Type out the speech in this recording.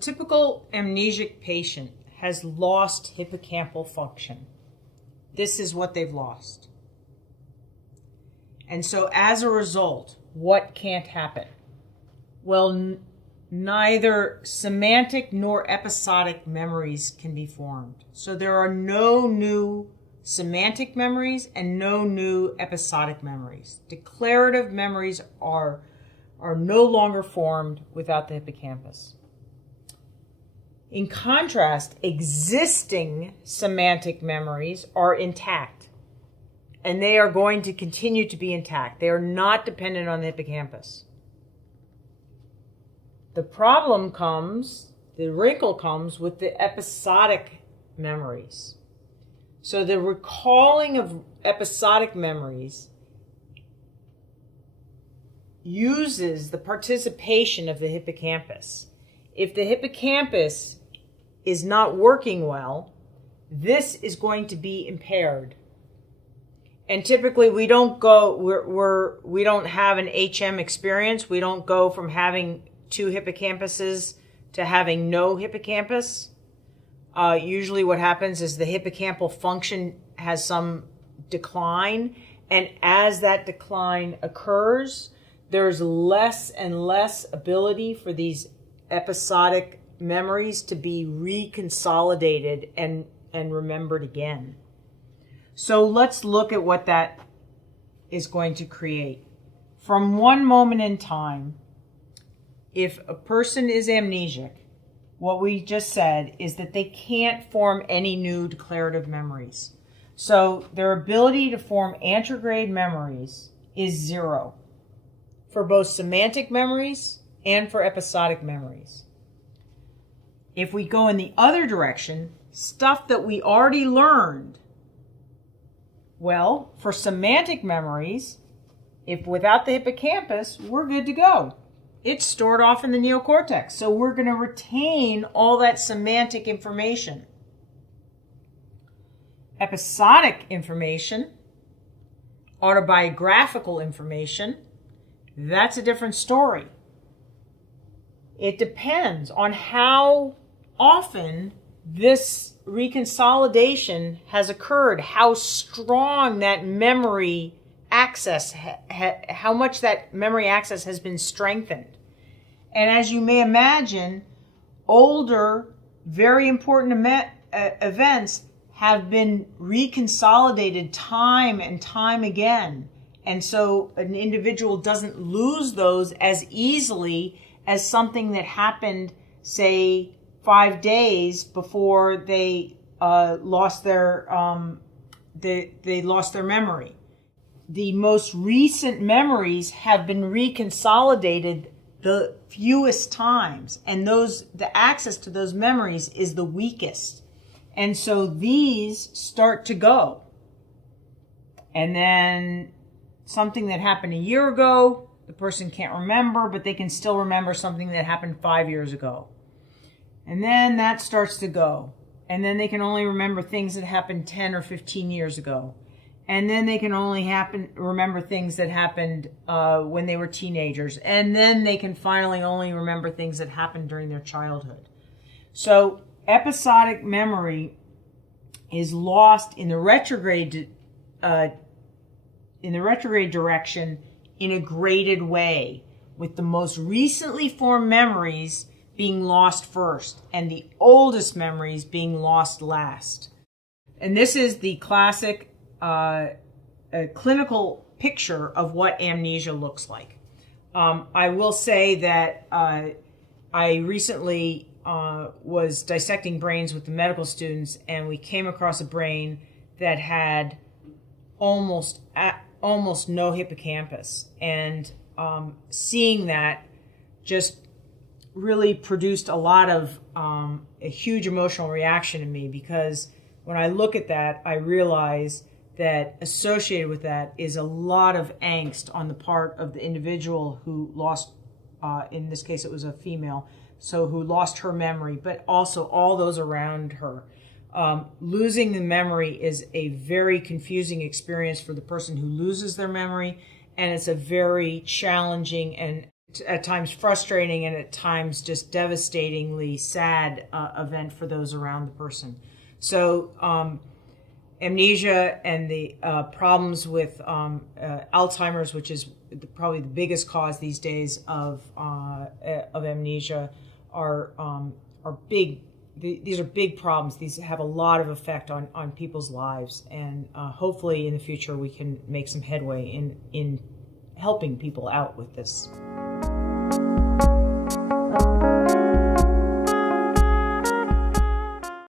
typical amnesic patient has lost hippocampal function. This is what they've lost. And so as a result, what can't happen? Well, neither semantic nor episodic memories can be formed. So there are no new semantic memories and no new episodic memories. Declarative memories are no longer formed without the hippocampus. In contrast, existing semantic memories are intact, and they are going to continue to be intact. They are not dependent on the hippocampus. The problem comes, the wrinkle comes with the episodic memories. So the recalling of episodic memories uses the participation of the hippocampus. If the hippocampus is not working well, this is going to be impaired. And typically we don't have an HM experience. We don't go from having 2 hippocampuses to having no hippocampus. Usually what happens is the hippocampal function has some decline, and as that decline occurs, there's less and less ability for these episodic memories to be reconsolidated and remembered again. So let's look at what that is going to create. From one moment in time, if a person is amnesic, what we just said is that they can't form any new declarative memories. So their ability to form anterograde memories is 0 for both semantic memories and for episodic memories. If we go in the other direction, stuff that we already learned, well, for semantic memories, if without the hippocampus, we're good to go. It's stored off in the neocortex, so we're going to retain all that semantic information. Episodic information, autobiographical information, that's a different story. It depends on how often this reconsolidation has occurred, how strong that memory access, how much that memory access has been strengthened. And as you may imagine, older, very important events have been reconsolidated time and time again. And so an individual doesn't lose those as easily as something that happened, say, 5 days before they lost their memory. The most recent memories have been reconsolidated the fewest times, and the access to those memories is the weakest. And so these start to go. And then something that happened a year ago, the person can't remember, but they can still remember something that happened 5 years ago. And then that starts to go. And then they can only remember things that happened 10 or 15 years ago. And then they can only remember things that happened when they were teenagers. And then they can finally only remember things that happened during their childhood. So episodic memory is lost in the retrograde direction in a graded way, with the most recently formed memories being lost first and the oldest memories being lost last. And this is the classic clinical picture of what amnesia looks like. I will say that I recently was dissecting brains with the medical students, and we came across a brain that had almost no hippocampus. And seeing that just really produced a huge emotional reaction in me, because when I look at that, I realize that associated with that is a lot of angst on the part of the individual who lost, in this case it was a female, so who lost her memory, but also all those around her. Losing the memory is a very confusing experience for the person who loses their memory, and it's a very challenging and at times frustrating and at times just devastatingly sad event for those around the person. So amnesia and the problems with Alzheimer's, which is probably the biggest cause these days of amnesia, are big. These are big problems. These have a lot of effect on people's lives, and hopefully in the future we can make some headway in helping people out with this.